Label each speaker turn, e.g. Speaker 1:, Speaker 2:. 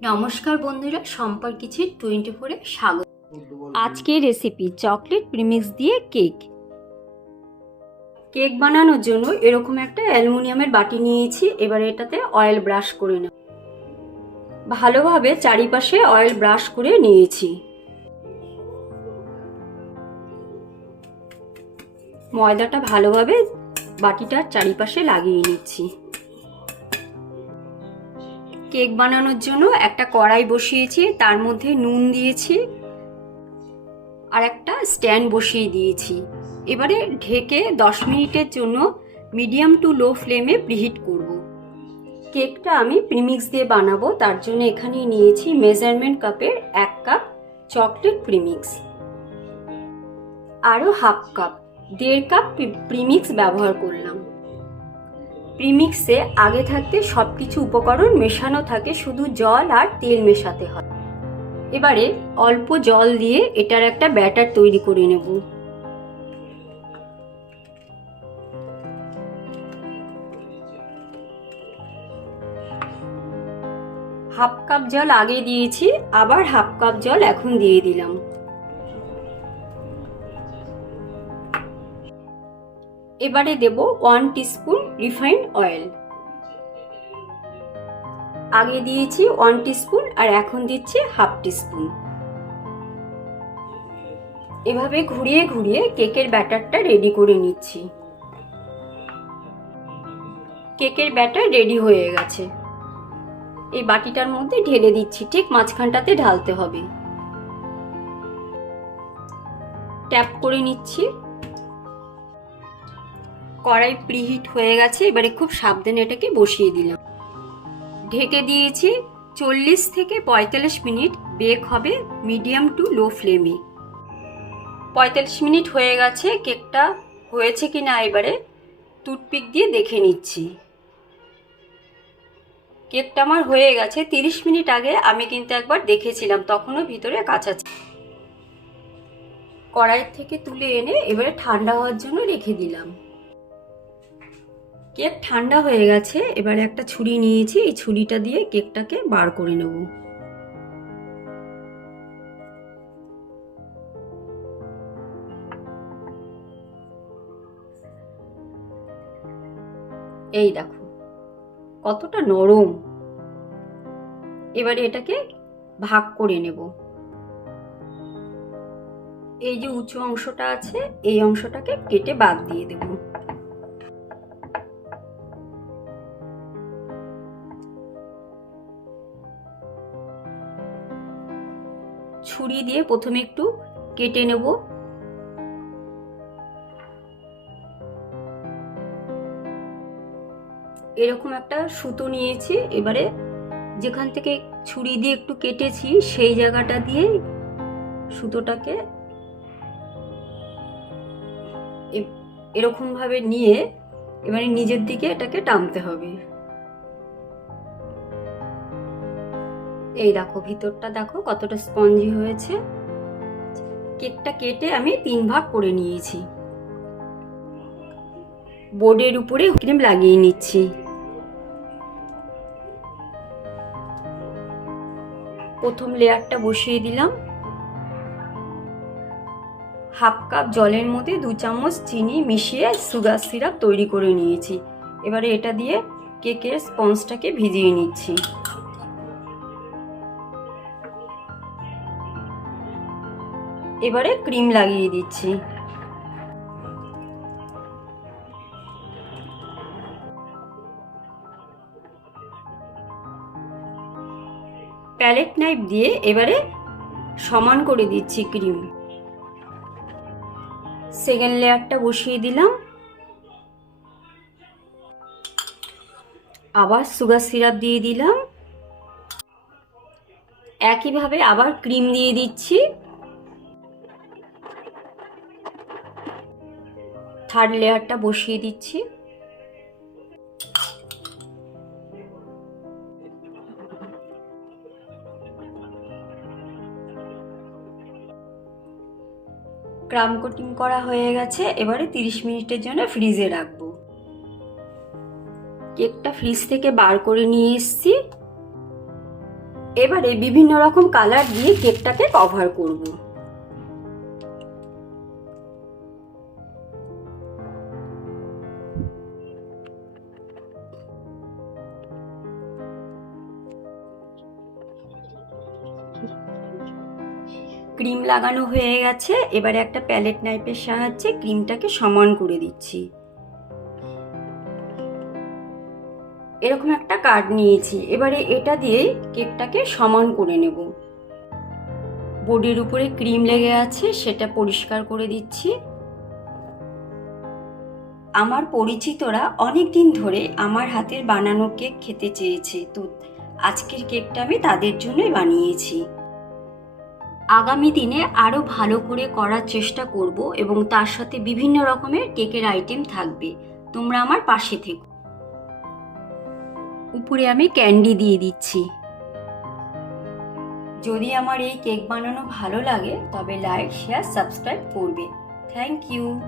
Speaker 1: নমস্কার বন্ধুরা সম্পর্ক কিছু টোয়েন্টি ফোরে স্বাগত আজকের রেসিপি চকলেট প্রিমিক্স দিয়ে কেক কেক বানানোর জন্য এরকম একটা অ্যালুমিনিয়ামের বাটি নিয়েছি এবার এটাতে অয়েল ব্রাশ করে নেব। ভালোভাবে চারিপাশে অয়েল ব্রাশ করে নিয়েছি। ময়দাটা ভালোভাবে বাটিটার চারিপাশে লাগিয়ে নিচ্ছি। কেক বানানোর জন্য একটা কড়াই বসিয়েছি, তার মধ্যে নুন দিয়েছি আর একটা স্ট্যান্ড বসিয়ে দিয়েছি। এবারে ঢেকে দশ মিনিটের জন্য মিডিয়াম টু লো ফ্লেমে প্রিহিট করব। কেকটা আমি প্রিমিক্স দিয়ে বানাবো, তার জন্য এখানে নিয়েছি মেজারমেন্ট কাপের এক কাপ চকলেট প্রিমিক্স। আরও হাফ কাপ, দেড় কাপ প্রিমিক্স ব্যবহার করলাম। প্রিমিক্সে আগে থাকতে সব কিছু উপকরণ মেশানো থাকে, শুধু জল আর তেল মেশাতে হয়। এবারে অল্প জল দিয়ে এটার একটা ব্যাটার তৈরি করে নেব। হাফ কাপ জল আগে দিয়েছি, আবার হাফ কাপ জল এখন দিয়ে দিলাম। এবারে দেব ওয়ান টিস্পুন রিফাইন্ড অয়েল আগে দিয়েছি ওয়ান টিস্পুন আর এখন দিচ্ছি হাফ টিস্পুন এভাবে ঘুরিয়ে ঘুরিয়ে কেকের ব্যাটারটা রেডি করে নিচ্ছি। কেকের ব্যাটার রেডি হয়ে গেছে। এই বাটিটার মধ্যে ঢেলে দিচ্ছি, ঠিক মাঝখানটাতে ঢালতে হবে। ট্যাপ করে নিচ্ছি। কড়াই প্রিহিট হয়ে গেছে, এবারে খুব সাবধানে এটাকে বসিয়ে দিলাম। ঢেকে দিয়েছি চল্লিশ থেকে পঁয়তাল্লিশ মিনিট বেক হবে মিডিয়াম টু লো ফ্লেমে পঁয়তাল্লিশ মিনিট হয়ে গেছে কেকটা হয়েছে কি না এবারে টুথপিক দিয়ে দেখে নিচ্ছি। কেকটা আমার হয়ে গেছে, তিরিশ মিনিট আগে আমি কিন্তু একবার দেখেছিলাম, তখনও ভিতরে কাঁচা কড়াই থেকে তুলে এনে এবারে ঠান্ডা হওয়ার জন্য রেখে দিলাম। কেক ঠান্ডা হয়ে গেছে, এবারে একটা ছুরি নিয়েছি, এই ছুরিটা দিয়ে কেকটাকে বার করে নেব। এই দেখো, কতটা নরম। এবারে এটাকে ভাগ করে নেব। এই যে উঁচু অংশটা আছে, এই অংশটাকে কেটে বাদ দিয়ে দেবো। ছুরি দিয়ে প্রথমে একটু কেটে নেব। এরকম একটা সুতো নিয়েছি। এবারে যেখান থেকে ছুরি দিয়ে একটু কেটেছি, সেই জায়গাটা দিয়ে সুতোটাকে এরকম ভাবে নিয়ে এবারে নিজের দিকে এটাকে টানতে হবে। এই দেখো, ভিতরটা দেখো কতটা স্পঞ্জি হয়েছে। কেকটা কেটে আমি তিন ভাগ করে নিয়েছি। বোর্ডের উপরে ক্রিম লাগিয়ে নিচ্ছি। প্রথম লেয়ারটা বসিয়ে দিলাম। হাফ কাপ জলের মধ্যে দু চামচ চিনি মিশিয়ে সুগার সিরাপ তৈরি করে নিয়েছি। এবারে এটা দিয়ে কেকের স্পঞ্জটাকে ভিজিয়ে নিচ্ছি। এবারে ক্রিম লাগিয়ে দিচ্ছি। প্যালেট নাইফ দিয়ে এবারে সমান করে দিচ্ছি ক্রিম। সেকেন্ড লেয়ারটা বসিয়ে দিলাম। আবার সুগার সিরাপ দিয়ে দিলাম। একইভাবে আবার ক্রিম দিয়ে দিচ্ছি। থার্ড লেয়ারটা বসিয়ে দিচ্ছি। ক্রাম কোটিং করা হয়ে গেছে। এবারে তিরিশ মিনিটের জন্য ফ্রিজে রাখব। কেকটা ফ্রিজ থেকে বার করে নিয়ে এসছি। এবারে বিভিন্ন রকম কালার দিয়ে কেকটাকে কভার করব। ক্রিম লাগানো হয়ে গেছে। এবারে একটা প্যালেট নাইফের সাহায্যে ক্রিমটাকে সমান করে দিচ্ছি। এরকম একটা কার্ড নিয়েছি। এবারে এটা দিয়ে কেকটাকে সমান করে নেব। বোর্ডের উপরে ক্রিম লেগে আছে, সেটা পরিষ্কার করে দিচ্ছি। আমার পরিচিতরা অনেক দিন ধরে আমার হাতের বানানো কেক খেতে চেয়েছে। তো আজকের কেকটা আমি তাদের জন্যই বানিয়েছি। আগামী দিনে আরও ভালো করে করার চেষ্টা করব এবং তার সাথে বিভিন্ন রকমের কেকের আইটেম থাকবে। তোমরা আমার পাশে থেকো। উপরে আমি ক্যান্ডি দিয়ে দিচ্ছি। যদি আমার এই কেক বানানো ভালো লাগে, তবে লাইক শেয়ার সাবস্ক্রাইব করবে। Thank you